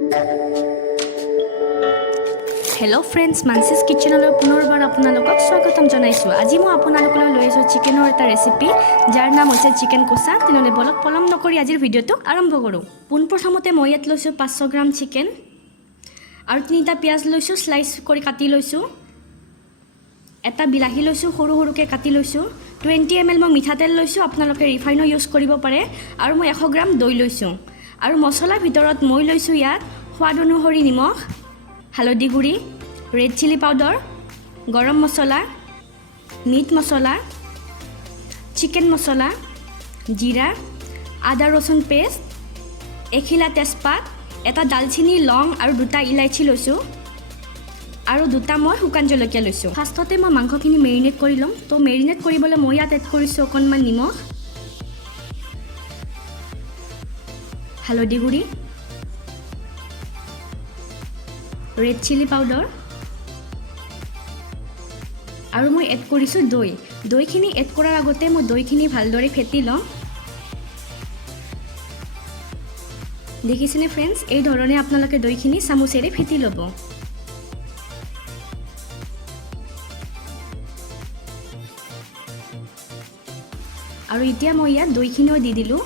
Hello' friends, মানচিছ কিটচেনলৈ পুনৰবাৰ আপোনালোকক স্বাগতম জনাইছোঁ। আজি মই আপোনালোকলৈ লৈ আহিছোঁ চিকেনৰ এটা ৰেচিপি, যাৰ নাম হৈছে চিকেন কচা। তেনেহ'লে বলক পলম নকৰি আজিৰ ভিডিঅ'টো আৰম্ভ কৰোঁ। পোনপ্ৰথমতে মই ইয়াত লৈছোঁ 500 গ্ৰাম চিকেন আৰু 3টা পিঁয়াজ লৈছোঁ, স্লাইচ কৰি কাটি লৈছোঁ। এটা বিলাহী লৈছোঁ, সৰু সৰুকৈ কাটি লৈছোঁ। 20 ml মই মিঠাতেল লৈছোঁ, আপোনালোকে ৰিফাইনো ইউজ কৰিব পাৰে। আৰু মই 100 গ্ৰাম দৈ লৈছোঁ। আৰু মছলাৰ ভিতৰত মই লৈছোঁ ইয়াত সোৱাদ অনুসৰি নিমখ, হালধি গুড়ি, ৰেড চিলি পাউডাৰ, গৰম মছলা, মিট মছলা, চিকেন মছলা, জিৰা, আদা ৰচুন পেষ্ট, এখিলা তেজপাত, এটা দালচিনি, লং আৰু 2টা ইলাইচি লৈছোঁ আৰু 2টা মই শুকান জলকীয়া লৈছোঁ। ফাৰ্ষ্টতে মই মাংসখিনি মেৰিনেট কৰি ল'ম। তো মেৰিনেট কৰিবলৈ মই ইয়াত এড কৰিছোঁ অকণমান নিমখ, হালধি গুড়ি, ৰেড চিলি পাউডাৰ আৰু মই এড কৰিছোঁ দৈ। দৈখিনি এড কৰাৰ আগতে মই দৈখিনি ভালদৰে ফেটি ল'ম। দেখিছেনে ফ্ৰেণ্ডছ, এই ধৰণে আপোনালোকে দৈখিনি চামুচেৰে ফেটি ল'ব। আৰু এতিয়া মই ইয়াত দৈখিনিও দি দিলোঁ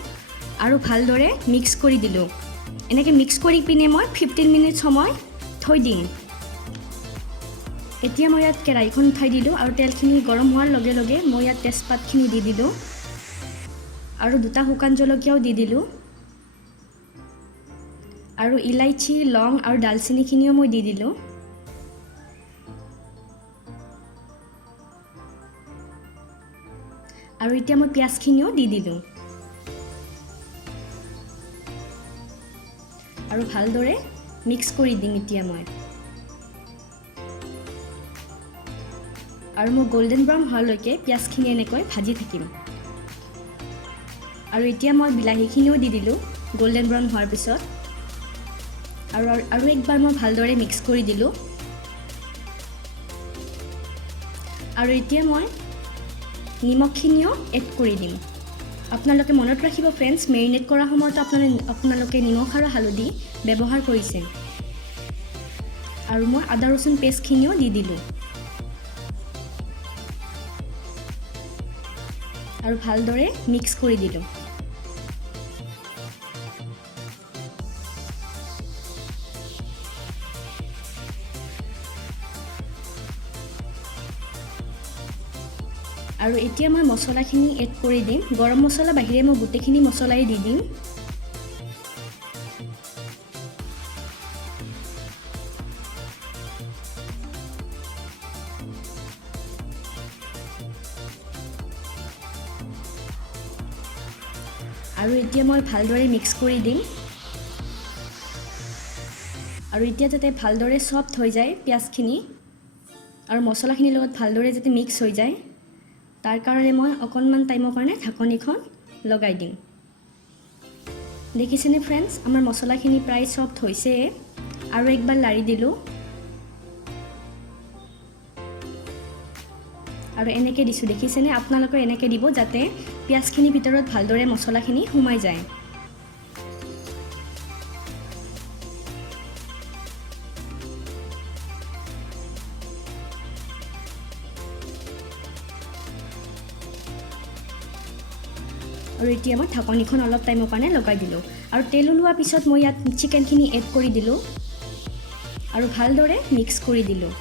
আৰু ভালদৰে মিক্স কৰি দিলোঁ। এনেকৈ মিক্স কৰি পিনে মই 15 মিনিট সময় থৈ দিম। এতিয়া মই ইয়াত কেৰাহীখন উঠাই দিলোঁ আৰু তেলখিনি গৰম হোৱাৰ লগে লগে মই ইয়াত তেজপাতখিনি দি দিলোঁ আৰু 2টা শুকান জলকীয়াও দি দিলোঁ আৰু ইলাইচি, লং আৰু দালচিনিখিনিও মই দি দিলোঁ। আৰু এতিয়া মই পিঁয়াজখিনিও দি দিলোঁ আৰু ভালদৰে মিক্স কৰি দিম এতিয়া মই। আৰু মই গোল্ডেন ব্ৰাউন হোৱালৈকে পিঁয়াজখিনি এনেকৈ ভাজি থাকিম। আৰু এতিয়া মই বিলাহীখিনিও দি দিলোঁ গোল্ডেন ব্ৰাউন হোৱাৰ পিছত। আৰু একবাৰ মই ভালদৰে মিক্স কৰি দিলোঁ। আৰু এতিয়া মই নিমখখিনিও এড কৰি দিম। আপোনালোকে মনত ৰাখিব ফ্ৰেণ্ডছ, মেৰিনেট কৰাৰ সময়তো আপোনালোকে নিমখ আৰু হালধি ব্যৱহাৰ কৰিছে। আৰু মই আদা ৰচুন পেষ্টখিনিও দি দিলোঁ আৰু ভালদৰে মিক্স কৰি দিলোঁ। আৰু এতিয়া মই মছলাখিনি এড কৰি দিম। গৰম মছলা বাহিৰে মই গোটেইখিনি মছলাই দি দিম। আৰু এতিয়া মই ভালদৰে মিক্স কৰি দিম। আৰু এতিয়া যাতে ভালদৰে চফ্ট হৈ যায় পিঁয়াজখিনি আৰু মছলাখিনিৰ লগত ভালদৰে যাতে মিক্স হৈ যায়, তাৰ কাৰণে মই অকণমান টাইমৰ কাৰণে ঢাকনিখন লগাই দিম। দেখিছেনে ফ্ৰেণ্ডছ, আমাৰ মছলাখিনি প্ৰায় চফ্ট হৈছে। আৰু একবাৰ লাৰি দিলোঁ আৰু এনেকৈ দিছোঁ। দেখিছেনে, আপোনালোকে এনেকৈ দিব যাতে পিঁয়াজখিনিৰ ভিতৰত ভালদৰে মছলাখিনি সোমাই যায়। আৰু এতিয়া মই ঢাকনিখন অলপ টাইমৰ কাৰণে লগাই দিলোঁ। আৰু তেল ওলোৱাৰ পিছত মই ইয়াত চিকেনখিনি এড কৰি দিলোঁ আৰু ভালদৰে মিক্স কৰি দিলোঁ।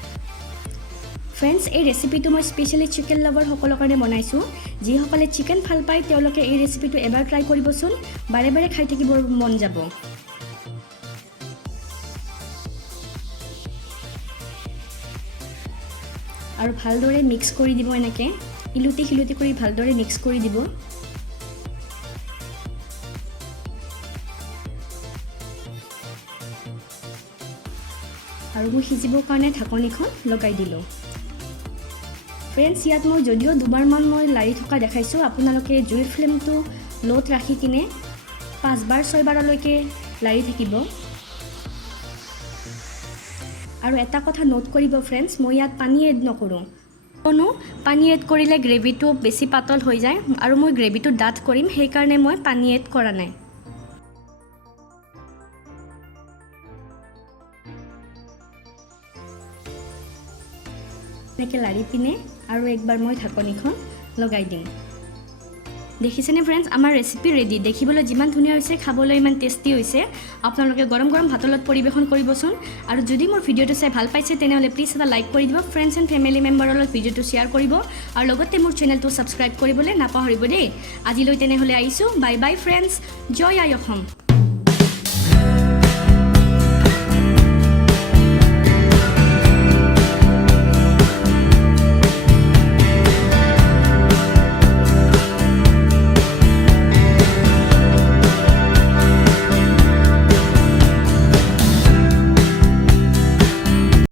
ফ্ৰেণ্ডছ, এই ৰেচিপিটো মই স্পেচিয়েলি চিকেন লাভাৰসকলৰ কাৰণে বনাইছোঁ। যিসকলে চিকেন ভাল পায় তেওঁলোকে এই ৰেচিপিটো এবাৰ ট্ৰাই কৰিবচোন, বাৰে বাৰে খাই থাকিবৰ মন যাব। আৰু ভালদৰে মিক্স কৰি দিব, এনেকৈ ইলুটি শিলুটি কৰি ভালদৰে মিক্স কৰি দিব। আৰু মই সিজিবৰ কাৰণে ঢাকনিখন লগাই দিলোঁ। ফ্ৰেণ্ডছ, ইয়াত মই যদিও দুবাৰমান মই লাৰি থকা দেখাইছোঁ, আপোনালোকে জুইৰ ফ্লেমটো ল'ত ৰাখি কিনে 5বাৰ 6বাৰলৈকে লাৰি থাকিব। আৰু এটা কথা নোট কৰিব ফ্ৰেণ্ডছ, মই ইয়াত পানী এড নকৰোঁ, কিয়নো পানী এড কৰিলে গ্ৰেভিটো বেছি পাতল হৈ যায় আৰু মই গ্ৰেভিটো ডাঠ কৰিম, সেইকাৰণে মই পানী এড কৰা নাই। এনেকৈ লাৰি পিনে আৰু একবাৰ মই ঢাকনিখন লগাই দিম। দেখিছেনে ফ্ৰেণ্ডছ, আমাৰ ৰেচিপি ৰেডি। দেখিবলৈ যিমান ধুনীয়া হৈছে, খাবলৈ ইমান টেষ্টি হৈছে। আপোনালোকে গৰম গৰম ভাতৰ লগত পৰিৱেশন কৰিবচোন। আৰু যদি মোৰ ভিডিঅ'টো চাই ভাল পাইছে তেনেহ'লে প্লিজ এটা লাইক কৰি দিব, ফ্ৰেণ্ডছ এণ্ড ফেমিলি মেম্বাৰৰ লগত ভিডিঅ'টো শ্বেয়াৰ কৰিব আৰু লগতে মোৰ চেনেলটো ছাবস্ক্ৰাইব কৰিবলৈ নাপাহৰিব দেই। আজিলৈ তেনেহ'লে আহিছোঁ। বাই বাই ফ্ৰেণ্ডছ, জয় আই অসম।